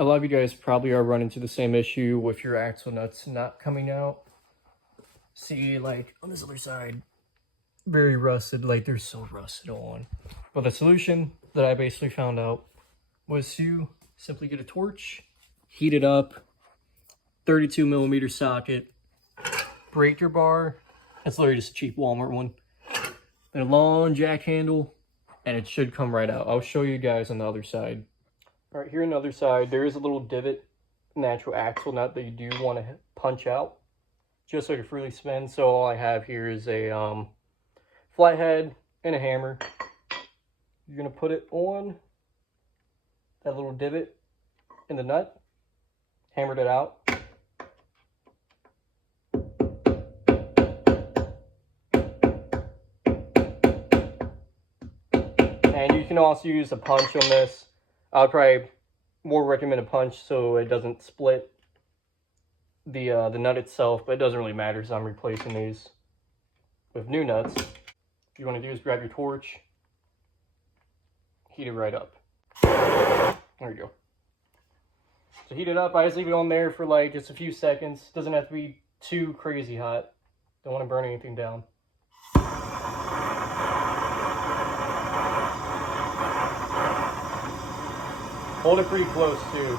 A lot of you guys probably are running into the same issue with your axle nuts not coming out. See, like on this other side, very rusted, like they're so rusted on. But the solution that I basically found out was to simply get a torch, heat it up, 32 millimeter socket, breaker bar. It's literally just a cheap Walmart one. And a long jack handle, and it should come right out. I'll show you guys on the other side. All right, here on the other side, there is a little divot in the actual axle nut that you do want to punch out, just so it can freely spin. So all I have here is a flathead and a hammer. You're gonna put it on that little divot in the nut, hammer it out. And you can also use a punch on this. I would probably more recommend a punch so it doesn't split the nut itself, but it doesn't really matter because I'm replacing these with new nuts. What you want to do is grab your torch, heat it right up. There you go. So heat it up. I just leave it on there for like just a few seconds. Doesn't have to be too crazy hot. Don't want to burn anything down. Hold it pretty close too.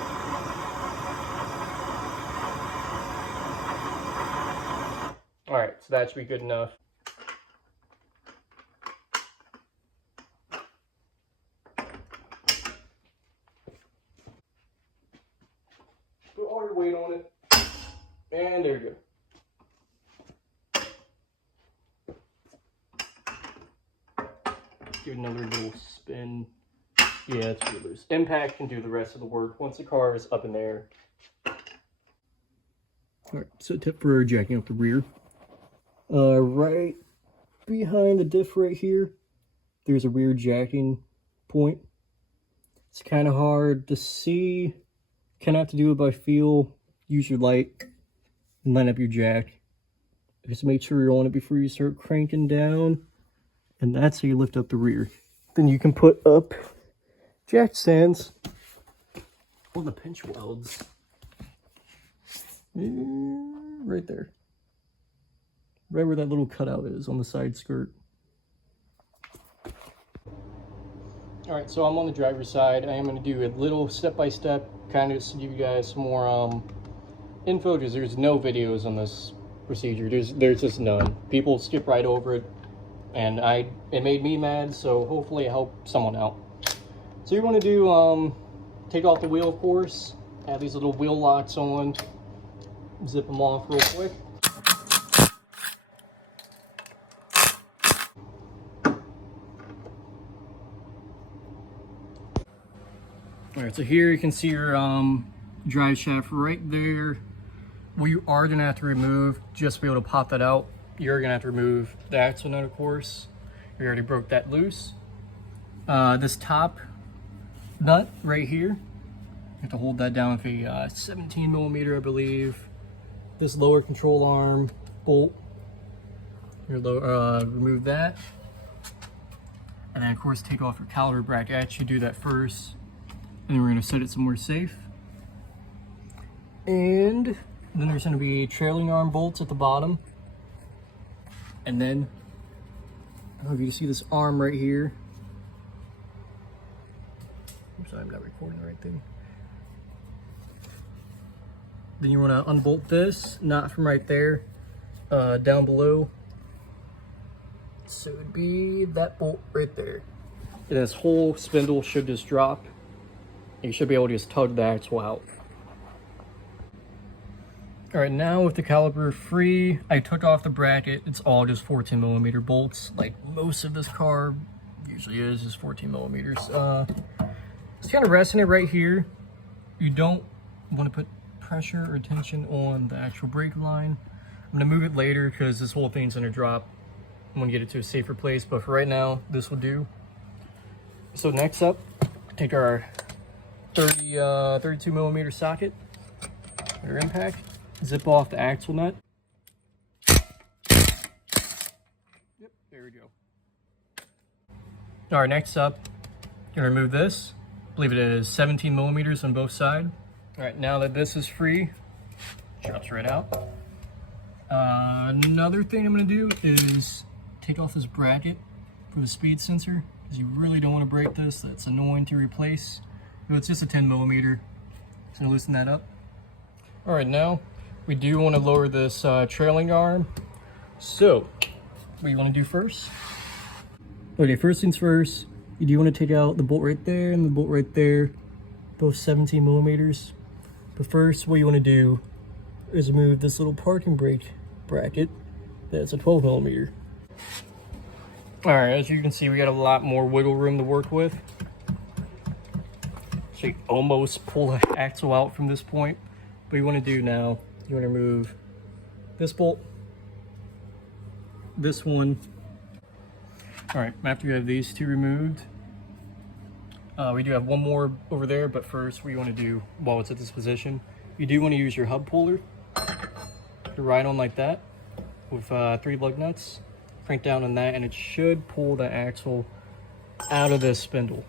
Alright, so that should be good enough. Put all your weight on it. And there you go. Give it another little spin. Yeah, it's pretty loose. Impact can do the rest of the work once the car is up in the air. Alright, so tip for jacking up the rear. Right behind the diff right here, there's a rear jacking point. It's kind of hard to see. Kind of have to do it by feel. Use your light and line up your jack. Just make sure you're on it before you start cranking down. And that's how you lift up the rear. Then you can put up jack stands on the pinch welds right there, right where that little cutout is on the side skirt. All right, so I'm on the driver's side. I am going to do a little step-by-step, kind of just to give you guys some more info, because there's no videos on this procedure. There's just none. People skip right over it, and it made me mad, so hopefully it helped someone out. So you want to do, take off the wheel, of course, have these little wheel locks on, zip them off real quick. All right, so here you can see your drive shaft right there. What you are gonna have to remove, just to be able to pop that out, you're gonna have to remove the axle nut, of course. We already broke that loose. This top nut right here, you have to hold that down with a 17 millimeter, I believe. This lower control arm bolt, remove that, and then of course take off your caliper bracket. Actually do that first, and then we're going to set it somewhere safe. And then there's going to be trailing arm bolts at the bottom, and then I don't know if you can see this arm right here. I'm sorry, I'm not recording the right thing. Then you want to unbolt this, not from right there, down below. So it would be that bolt right there. And this whole spindle should just drop. You should be able to just tug the axle out. All right, now with the caliper free, I took off the bracket. It's all just 14 millimeter bolts. Like most of this car usually is just 14 millimeters. It's kind of resting it right here. You don't want to put pressure or tension on the actual brake line. I'm gonna move it later because this whole thing's gonna drop. I'm gonna get it to a safer place, but for right now, this will do. So next up, take our 32 millimeter socket, our impact, zip off the axle nut. Yep, there we go. All right, next up, gonna remove this. I believe it is 17 millimeters on both sides. All right, now that this is free, drops right out. Another thing I'm gonna do is take off this bracket for the speed sensor, because you really don't want to break this. That's annoying to replace. So it's just a 10mm. So loosen that up. All right, now we do want to lower this trailing arm. So what you want to do first? Okay, first things first, you do want to take out the bolt right there and the bolt right there, both 17mm. But first, what you want to do is remove this little parking brake bracket. That's a 12mm. All right, as you can see, we got a lot more wiggle room to work with. So you almost pull the axle out from this point. What you want to do now, you want to remove this bolt, this one. All right, after you have these two removed, we do have one more over there, but first what you want to do while it's at this position, you do want to use your hub puller to ride on like that with 3 lug nuts. Crank down on that and it should pull the axle out of this spindle.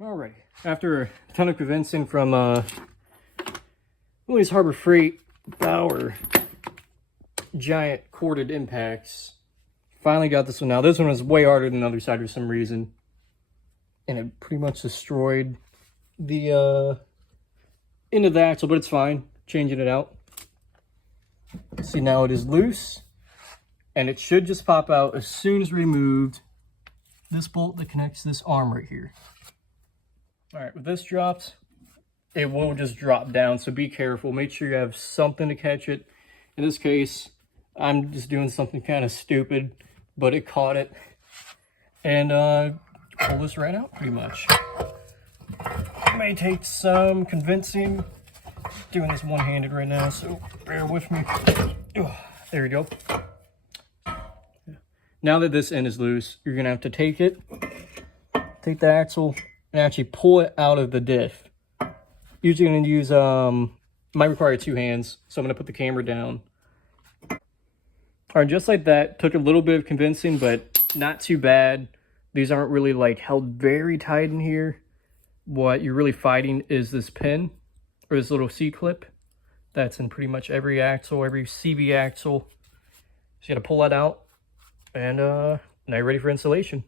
Alrighty, after a ton of convincing from Willys Harbor Freight Bauer giant corded impacts, finally got this one out. This one was way harder than the other side for some reason, and it pretty much destroyed the end of the axle, but it's fine. Changing it out. See, now it is loose, and it should just pop out as soon as removed this bolt that connects this arm right here. All right, with this dropped, it will just drop down, so be careful. Make sure you have something to catch it. In this case, I'm just doing something kind of stupid, but it caught it. And pull this right out pretty much. It may take some convincing. Doing this one-handed right now, so bear with me. There we go. Now that this end is loose, you're gonna have to take the axle, and actually pull it out of the diff. Usually gonna use, might require 2 hands, so I'm gonna put the camera down. All right, just like that, took a little bit of convincing, but not too bad. These aren't really like held very tight in here. What you're really fighting is this pin, or this little C-clip. That's in pretty much every axle, every CB axle. So you gotta pull that out, and now you're ready for installation.